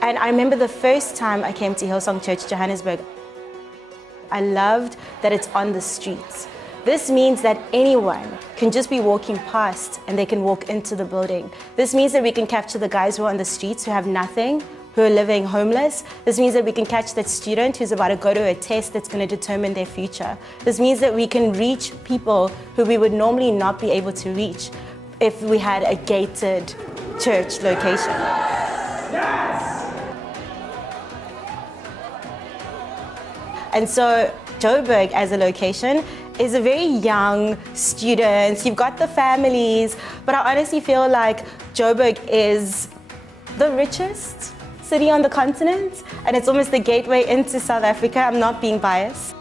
And I remember the first time I came to Hillsong Church, Johannesburg, I loved that it's on the streets. This means that anyone can just be walking past and they can walk into the building. This means that we can capture the guys who are on the streets who have nothing, who are living homeless. This means that we can catch that student who's about to go to a test that's going to determine their future. This means that we can reach people who we would normally not be able to reach if we had a gated church location. Yes! And so Joburg as a location is a very young students, you've got the families, but I honestly feel like Joburg is the richest city on the continent, and it's almost the gateway into South Africa. I'm not being biased.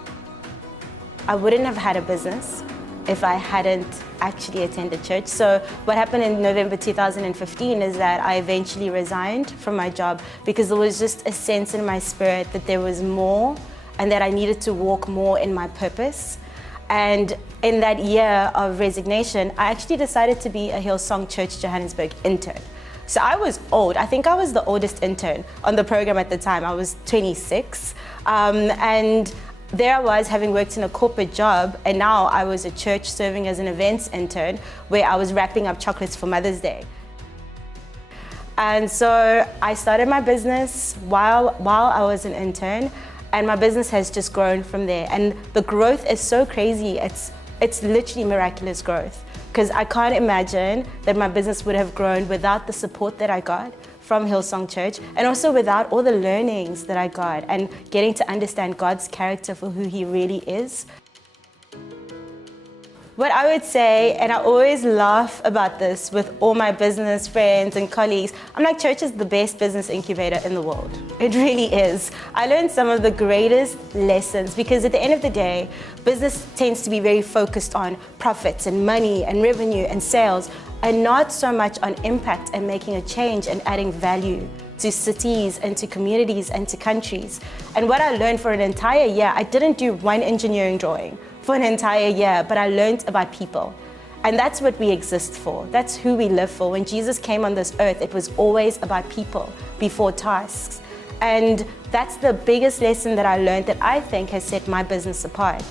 I wouldn't have had a business if I hadn't actually attended church. So what happened in November 2015 is that I eventually resigned from my job because there was just a sense in my spirit that there was more and that I needed to walk more in my purpose. And in that year of resignation, I actually decided to be a Hillsong Church Johannesburg intern. So I was old. I think I was the oldest intern on the program at the time. I was 26. And there I was, having worked in a corporate job, and now I was at church serving as an events intern where I was wrapping up chocolates for Mother's Day. And so I started my business while I was an intern, and my business has just grown from there. And the growth is so crazy. It's literally miraculous growth, because I can't imagine that my business would have grown without the support that I got from Hillsong Church, and also without all the learnings that I got and getting to understand God's character for who He really is. What I would say, and I always laugh about this with all my business friends and colleagues, I'm like, church is the best business incubator in the world. It really is. I learned some of the greatest lessons because at the end of the day, business tends to be very focused on profits and money and revenue and sales, and not so much on impact and making a change and adding value to cities and to communities and to countries. And what I learned for an entire year, I didn't do one engineering drawing for an entire year, but I learned about people. And that's what we exist for. That's who we live for. When Jesus came on this earth, it was always about people before tasks. And that's the biggest lesson that I learned that I think has set my business apart.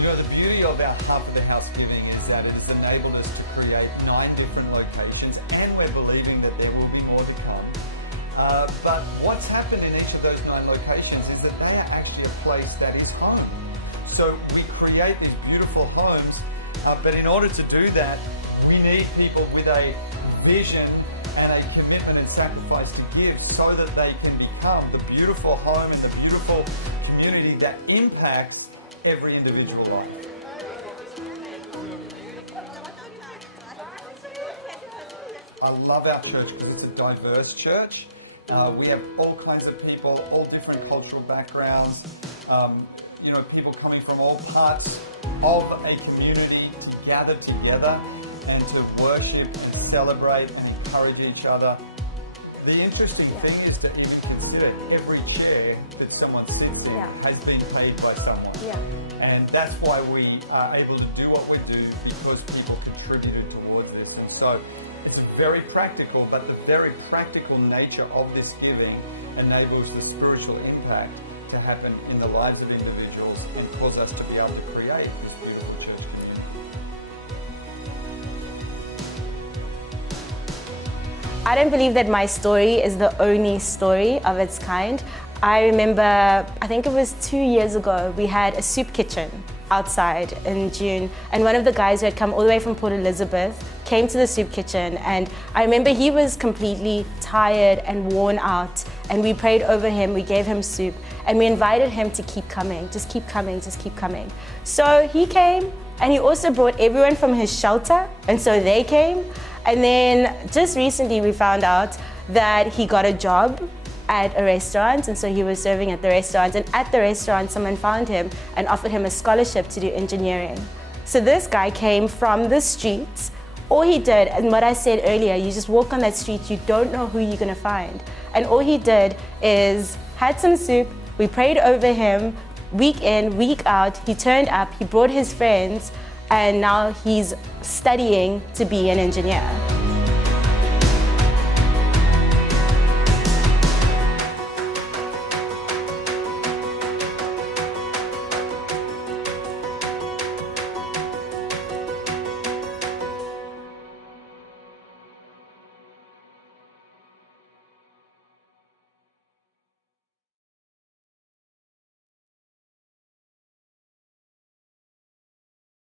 You know, the beauty of our Hub of the House giving is that it has enabled us to create 9 different locations, and we're believing that there will be more to come. But what's happened in each of those 9 locations is that they are actually a place that is home. So we create these beautiful homes, but in order to do that, we need people with a vision and a commitment and sacrifice to give so that they can become the beautiful home and the beautiful community that impacts every individual life. I love our church because it's a diverse church. We have all kinds of people, all different cultural backgrounds, people coming from all parts of a community to gather together and to worship and celebrate and encourage each other. The interesting thing is to even consider every chair that someone sits in has been paid by someone. Yeah. And that's why we are able to do what we do, because people contributed towards this. And so it's very practical, but the very practical nature of this giving enables the spiritual impact to happen in the lives of individuals and cause us to be able to create this beautiful church community. I don't believe that my story is the only story of its kind. I remember, I think it was 2 years ago, we had a soup kitchen outside in June, and one of the guys who had come all the way from Port Elizabeth came to the soup kitchen, and I remember he was completely tired and worn out, and we prayed over him, we gave him soup, and we invited him to keep coming, just keep coming, just keep coming. So he came, and he also brought everyone from his shelter, and so they came. And then just recently we found out that he got a job at a restaurant, and so he was serving at the restaurant, and at the restaurant someone found him and offered him a scholarship to do engineering. So this guy came from the streets. All he did, and what I said earlier, you just walk on that street, you don't know who you're gonna find. And all he did is had some soup, we prayed over him, week in, week out, he turned up, he brought his friends, and now he's studying to be an engineer.